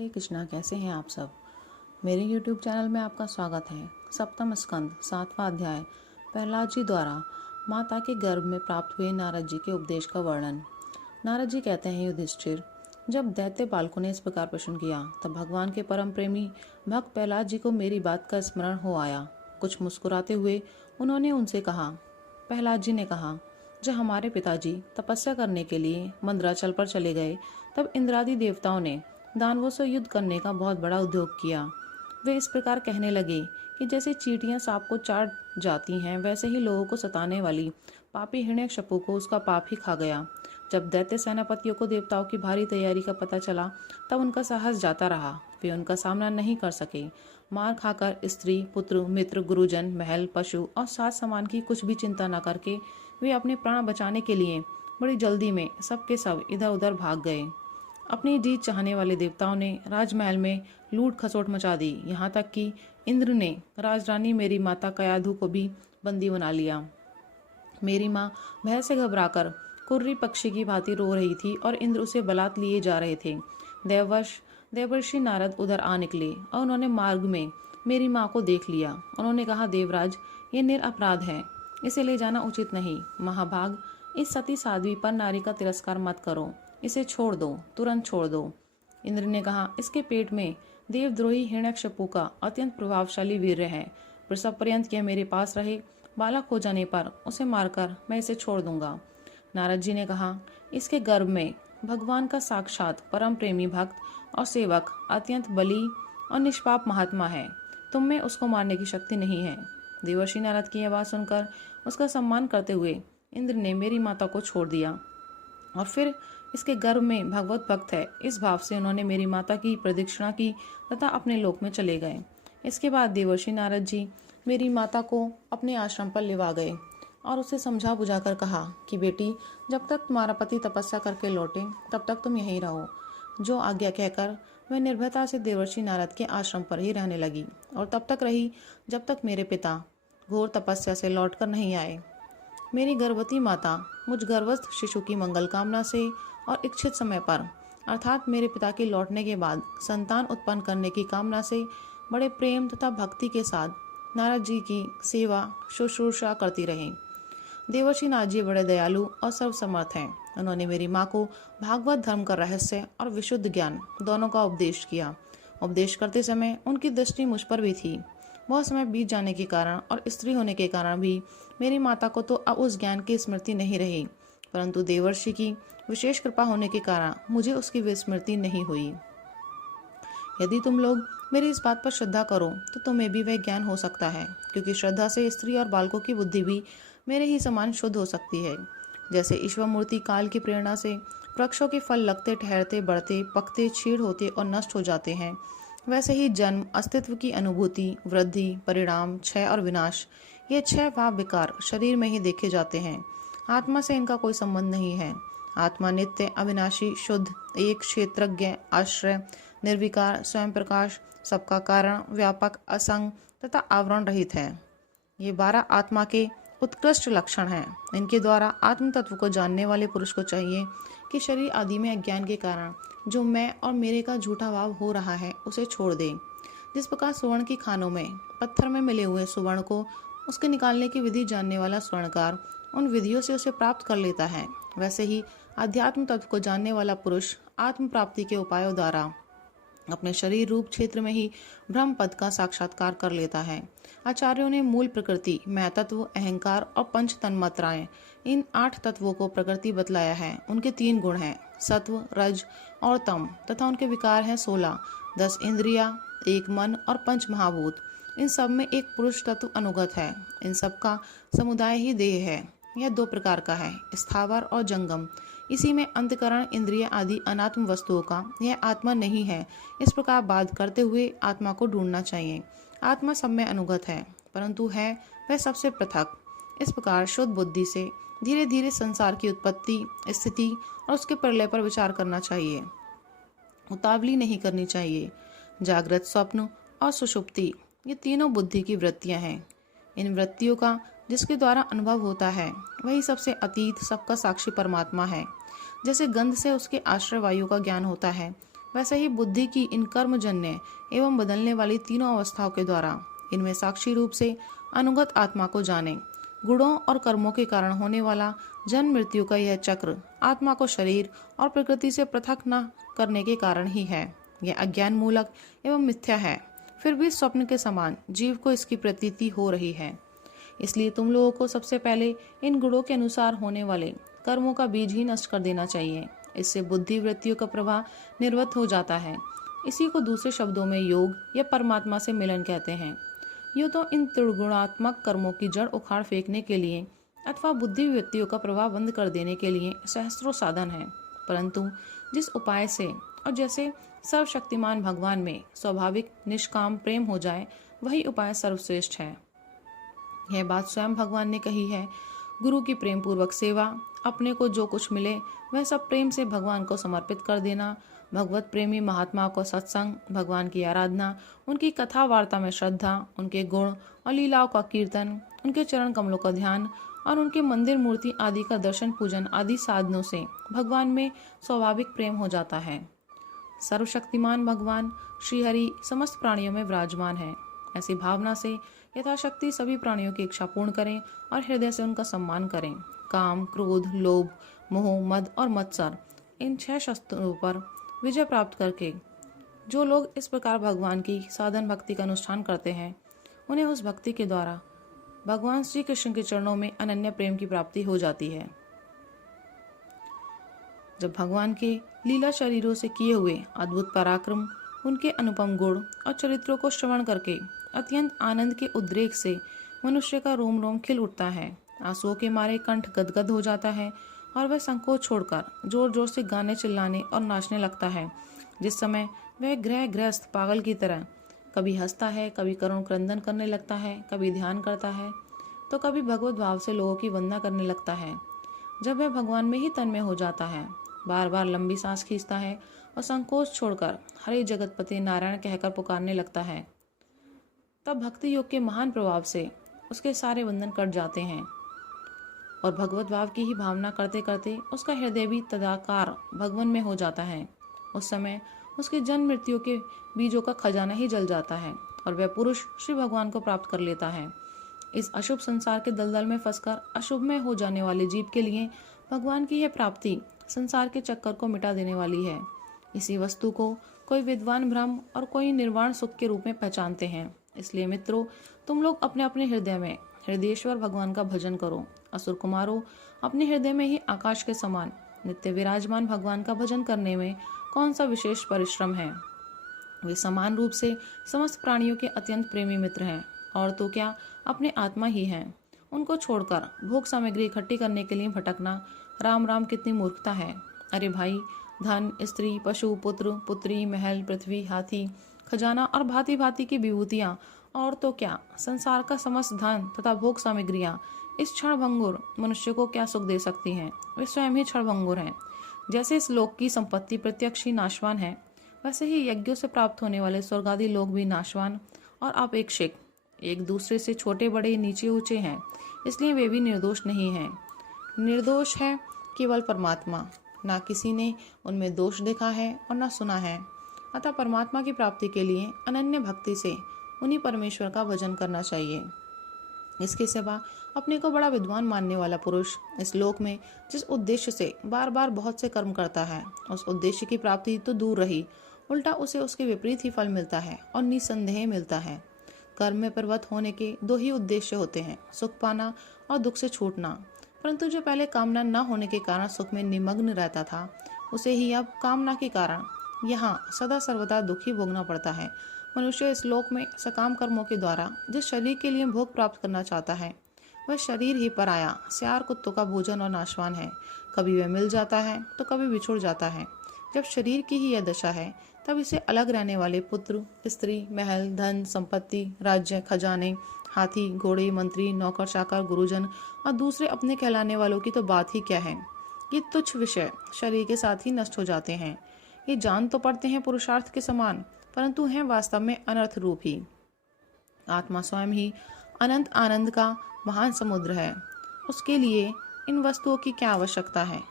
हरे कृष्णा। कैसे हैं आप सब। मेरे YouTube चैनल में आपका स्वागत है। सप्तम स्कंद 7वां अध्याय प्रहलाद जी द्वारा माता के गर्भ में प्राप्त हुए नारद जी के उपदेश का वर्णन। नारद जी कहते हैं, युधिष्ठिर, जब दैत्य बालकों ने इस प्रकार प्रश्न किया तब भगवान के परम प्रेमी भक्त प्रहलाद जी को मेरी बात का स्मरण हो आया। कुछ मुस्कुराते हुए उन्होंने उनसे कहा। प्रहलाद जी ने कहा, जब हमारे पिताजी तपस्या करने के लिए मंदराचल पर चले गए तब इंद्रादि देवताओं ने दानवों से युद्ध करने का बहुत बड़ा उद्योग किया। वे इस प्रकार कहने लगे कि जैसे चींटियां सांप को चाट जाती हैं, वैसे ही लोगों को सताने वाली पापी हिरण्यकशिपु को उसका पाप ही खा गया। जब दैत्य सेनापतियों को देवताओं की भारी तैयारी का पता चला तब उनका साहस जाता रहा। वे उनका सामना नहीं कर सके। मार खाकर स्त्री, पुत्र, मित्र, गुरुजन, महल, पशु और साज सामान की कुछ भी चिंता न करके वे अपने प्राण बचाने के लिए बड़ी जल्दी में सबके सब इधर उधर भाग गए। अपनी जीत चाहने वाले देवताओं ने राजमहल में लूट खसोट मचा दी। यहाँ तक कि इंद्र ने राजरानी मेरी माता कयाधु को भी बंदी बना लिया। मेरी माँ भय से घबराकर कुर्री पक्षी की भांति रो रही थी और इंद्र उसे बलात् लिए जा रहे थे। देवर्षि नारद उधर आ निकले और उन्होंने मार्ग में मेरी माँ को देख लिया। उन्होंने कहा, देवराज, ये निरपराध है, इसे ले जाना उचित नहीं। महाभाग, इस सती साध्वी पर नारी का तिरस्कार मत करो, इसे छोड़ दो, तुरंत छोड़ दो। इंद्र ने कहा, इसके पेट में देवद्रोही हिरण्यकशिपु का अत्यंत प्रभावशाली वीर्य है। प्रसव पर्यंत यह मेरे पास रहे, बालक हो जाने पर उसे मारकर मैं इसे छोड़ दूंगा। नारद जी ने कहा, इसके गर्भ में भगवान का साक्षात परम प्रेमी भक्त और सेवक अत्यंत बली और निष्पाप महात्मा है। तुम में उसको मारने की शक्ति नहीं है। देवर्षि नारद की यह बात सुनकर उसका सम्मान करते हुए इंद्र ने मेरी माता को छोड़ दिया और फिर इसके गर्भ में भगवत भक्त है, इस भाव से उन्होंने मेरी माता की प्रदक्षिणा की तथा अपने लोक में चले गए। इसके बाद देवर्षि नारद जी मेरी माता को अपने आश्रम पर लिवा गए और उसे समझा बुझाकर कहा कि बेटी, जब तक तुम्हारा पति तपस्या करके लौटे तब तक तुम यहीं रहो। जो आज्ञा कहकर वह निर्भयता से देवर्षि नारद के आश्रम पर ही रहने लगी और तब तक रही जब तक मेरे पिता घोर तपस्या से लौटकर नहीं आए। मेरी गर्भवती माता मुझ गर्भस्थ शिशु की मंगल कामना से और इच्छित समय पर अर्थात मेरे पिता के लौटने के बाद संतान उत्पन्न करने की कामना से बड़े प्रेम तथा भक्ति के साथ नारद जी की सेवा शुश्रूषा करती रही। देवर्षि नारद जी बड़े दयालु और सर्वसमर्थ हैं। उन्होंने मेरी माँ को भागवत धर्म का रहस्य और विशुद्ध ज्ञान दोनों का उपदेश किया। उपदेश करते समय उनकी दृष्टि मुझ पर भी थी। बहुत समय बीत जाने के कारण और स्त्री होने के कारण भी मेरी माता को तो अब उस ज्ञान की स्मृति नहीं रही, परंतु देवर्षि की विशेष कृपा होने के कारण मुझे उसकी विस्मृति नहीं हुई। यदि तुम लोग मेरी इस बात पर श्रद्धा करो तो तुम्हें भी वह ज्ञान हो सकता है, क्योंकि श्रद्धा से स्त्री और बालकों की बुद्धि भी मेरे ही समान शुद्ध हो सकती है। जैसे ईश्वर मूर्ति काल की प्रेरणा से वृक्षों के फल लगते, ठहरते, बढ़ते, पकते, क्षीण होते और नष्ट हो जाते हैं, वैसे ही जन्म, अस्तित्व की अनुभूति, वृद्धि, परिणाम, क्षय और विनाश, ये 6 भाव विकार शरीर में ही देखे जाते हैं। आत्मा से इनका कोई संबंध नहीं है। आत्मा नित्य, अविनाशी, शुद्ध, एक, क्षेत्रज्ञ, आश्रय, निर्विकार, स्वयं प्रकाश, सबका कारण, व्यापक, असंग तथा आवरण रहित है। ये 12 आत्मा के उत्कृष्ट लक्षण हैं। इनके द्वारा आत्म तत्व को जानने वाले पुरुष को चाहिए कि शरीर आदि में अज्ञान के कारण जो मैं और मेरे का झूठा भाव हो रहा है उसे छोड़ दे। जिस प्रकार सुवर्ण की खानों में पत्थर में मिले हुए सुवर्ण को उसके निकालने की विधि जानने वाला स्वर्णकार उन विधियों से उसे प्राप्त कर लेता है, वैसे ही अध्यात्म तत्व को जानने वाला पुरुष आत्म प्राप्ति के उपायों द्वारा अपने शरीर रूप क्षेत्र में ही ब्रह्म पद का साक्षात्कार कर लेता है। आचार्यों ने मूल प्रकृति, महतत्व, अहंकार और पंच तन्मात्राएं, इन 8 तत्वों को प्रकृति बतलाया है। उनके 3 गुण हैं, सत्व, रज और तम, तथा उनके विकार हैं 16, 10 इंद्रिया, 1 मन और 5 महाभूत। इन सब में एक पुरुष तत्व अनुगत है। इन सब का समुदाय ही देह है। यह 2 प्रकार का है, स्थावर और जंगम। इसी में अंतकरण, इंद्रिय आदि अनात्म वस्तुओं का यह आत्मा नहीं है, इस प्रकार बात करते हुए आत्मा को ढूंढना चाहिए। आत्मा सब में अनुगत है, परंतु है वह सबसे पृथक। इस प्रकार शुद्ध बुद्धि से धीरे धीरे संसार की उत्पत्ति, स्थिति और उसके प्रलय पर विचार करना चाहिए। उतावली नहीं करनी चाहिए। जागृत, स्वप्न और सुषुप्ति, ये तीनों बुद्धि की वृत्तियां हैं। इन वृत्तियों का जिसके द्वारा अनुभव होता है वही सबसे अतीत, सबका साक्षी परमात्मा है। जैसे गंध से उसके आश्रय वायु का ज्ञान होता है, वैसे ही बुद्धि की इन कर्मजन्य एवं बदलने वाली तीनों अवस्थाओं के द्वारा इनमें साक्षी रूप से अनुगत आत्मा को जाने। गुणों और कर्मों के कारण होने वाला जन्म मृत्यु का यह चक्र आत्मा को शरीर और प्रकृति से पृथक न करने के कारण ही है। यह अज्ञान मूलक एवं मिथ्या है, फिर भी स्वप्न के समान जीव को इसकी प्रतीति हो रही है। इसलिए तुम लोगों को सबसे पहले इन गुणों के अनुसार होने वाले कर्मों का बीज ही नष्ट कर देना चाहिए। इससे बुद्धि वृत्तियों का प्रवाह निर्वृत्त हो जाता है। इसी को दूसरे शब्दों में योग या परमात्मा से मिलन कहते हैं। यूँ तो इन त्रिगुणात्मक कर्मों की जड़ उखाड़ फेंकने के लिए अथवा बुद्धि वृत्तियों का प्रवाह बंद कर देने के लिए सहस्त्रों साधन हैं, परंतु जिस उपाय से और जैसे सर्वशक्तिमान भगवान में स्वाभाविक निष्काम प्रेम हो जाए, वही उपाय सर्वश्रेष्ठ है। यह बात स्वयं भगवान ने कही है। गुरु की प्रेम पूर्वक सेवा, अपने को जो कुछ मिले वह सब प्रेम से भगवान को समर्पित कर देना, भगवत प्रेमी महात्माओं को सत्संग, भगवान की आराधना, उनकी कथा वार्ता में श्रद्धा, उनके गुण और लीलाओं का कीर्तन, उनके चरण कमलों का ध्यान और उनके मंदिर मूर्ति आदि का दर्शन पूजन आदि साधनों से भगवान में स्वाभाविक प्रेम हो जाता है। सर्वशक्तिमान भगवान श्रीहरि समस्त प्राणियों में विराजमान है। ऐसी भावना से यथाशक्ति सभी प्राणियों की इच्छा पूर्ण करें और हृदय से उनका सम्मान करें। काम, क्रोध, लोभ, मोह, मद और मत्सर, इन 6 शस्त्रों पर विजय प्राप्त करके जो लोग इस प्रकार भगवान की साधन भक्ति का अनुष्ठान करते हैं, उन्हें उस भक्ति के द्वारा भगवान श्री कृष्ण के चरणों में अनन्य प्रेम की प्राप्ति हो जाती है। जब भगवान के लीला शरीरों से किए हुए अद्भुत पराक्रम, उनके अनुपम गुण और चरित्रों को श्रवण करके अत्यंत आनंद के उद्रेक से मनुष्य का रोम रोम खिल उठता है, आंसुओं के मारे कंठ गदगद हो जाता है और वह संकोच छोड़कर जोर जोर से गाने चिल्लाने और नाचने लगता है। जिस समय वह गृहस्थ पागल की तरह कभी हंसता है, कभी करुण क्रंदन करने लगता है, कभी ध्यान करता है, तो कभी भगवत भाव से लोगों की वंदना करने लगता है। जब वह भगवान में ही तन्मय हो जाता है, बार बार लंबी सांस खींचता है और संकोच छोड़कर हरे जगतपति नारायण कहकर पुकारने लगता है, तब भक्ति योग के महान प्रभाव से उसके सारे बंधन कट जाते हैं और भगवत भाव की ही भावना करते करते उसका हृदय भी तदाकार भगवान में हो जाता है। उस समय उसके जन्म मृत्यु के बीजों का खजाना ही जल जाता है और वह पुरुष श्री भगवान को प्राप्त कर लेता है। इस अशुभ संसार के दलदल में फंसकर अशुभ में हो जाने वाले जीव के लिए भगवान की यह प्राप्ति संसार के चक्कर को मिटा देने वाली है। इसी वस्तु को कोई विद्वान ब्रह्म और कोई निर्वाण सुख के रूप में पहचानते हैं। इसलिए मित्रों, तुम लोग अपने अपने हृदय में हृदयेश्वर भगवान का भजन करो। असुर कुमारों, अपने हृदय में ही आकाश के समान नित्य विराजमान भगवान का भजन करने में कौन सा विशेष परिश्रम है। वे समान रूप से समस्त प्राणियों के अत्यंत प्रेमी मित्र हैं और तो क्या अपने आत्मा ही हैं। उनको छोड़कर भोग सामग्री इकट्ठी करने के लिए भटकना राम राम कितनी मूर्खता है। अरे भाई, धन, स्त्री, पशु, पुत्र, पुत्री, महल, पृथ्वी, हाथी, खजाना और भांति भांति की विभूतियां और तो क्या संसार का समस्त धन तथा भोग सामग्रियां इस क्षणभंगुर मनुष्य को क्या सुख दे सकती हैं। वे स्वयं ही क्षणभंगुर हैं। जैसे इस लोक की संपत्ति प्रत्यक्ष ही नाशवान है, वैसे ही यज्ञों से प्राप्त होने वाले स्वर्ग आदि लोग भी नाशवान और अपेक्षिक, एक दूसरे से छोटे बड़े नीचे ऊंचे हैं। इसलिए वे भी निर्दोष नहीं हैं। निर्दोष है केवल परमात्मा। ना किसी ने उनमें दोष देखा है और ना सुना है। अतः परमात्मा की प्राप्ति के लिए अनन्य भक्ति से उन्हीं परमेश्वर का भजन करना चाहिए। इसके सिवा अपने को बड़ा विद्वान मानने वाला पुरुष इस लोक में जिस उद्देश्य से बार बार बहुत से कर्म करता है, उस उद्देश्य की प्राप्ति तो दूर रही, उल्टा उसे उसके विपरीत ही फल मिलता है और निसंदेह मिलता है। कर्म में प्रवृत्त होने के 2 ही उद्देश्य होते हैं, सुख पाना और दुख से छूटना। परंतु जो पहले कामना न होने के कारण सुख में निमग्न रहता था, उसे ही अब कामना के कारण यहाँ सदा सर्वदा दुख ही भोगना पड़ता है। मनुष्य इस लोक में सकाम कर्मों के द्वारा जिस शरीर के लिए भोग प्राप्त करना चाहता है, वह शरीर ही पराया स्यार कुत्तों का भोजन और नाशवान है। कभी वह मिल जाता है तो कभी बिछुड़ जाता है। जब शरीर की ही यह दशा है, तब इसे अलग रहने वाले पुत्र, स्त्री, महल, धन, संपत्ति, राज्य, खजाने, हाथी, घोड़े, मंत्री, नौकर, चाकर, गुरुजन और दूसरे अपने कहलाने वालों की तो बात ही क्या है। ये तुच्छ विषय शरीर के साथ ही नष्ट हो जाते हैं। ये जान तो पड़ते हैं पुरुषार्थ के समान, परंतु हैं वास्तव में अनर्थ रूप ही। आत्मा स्वयं ही अनंत आनंद का महान समुद्र है। उसके लिए इन वस्तुओं की क्या आवश्यकता है।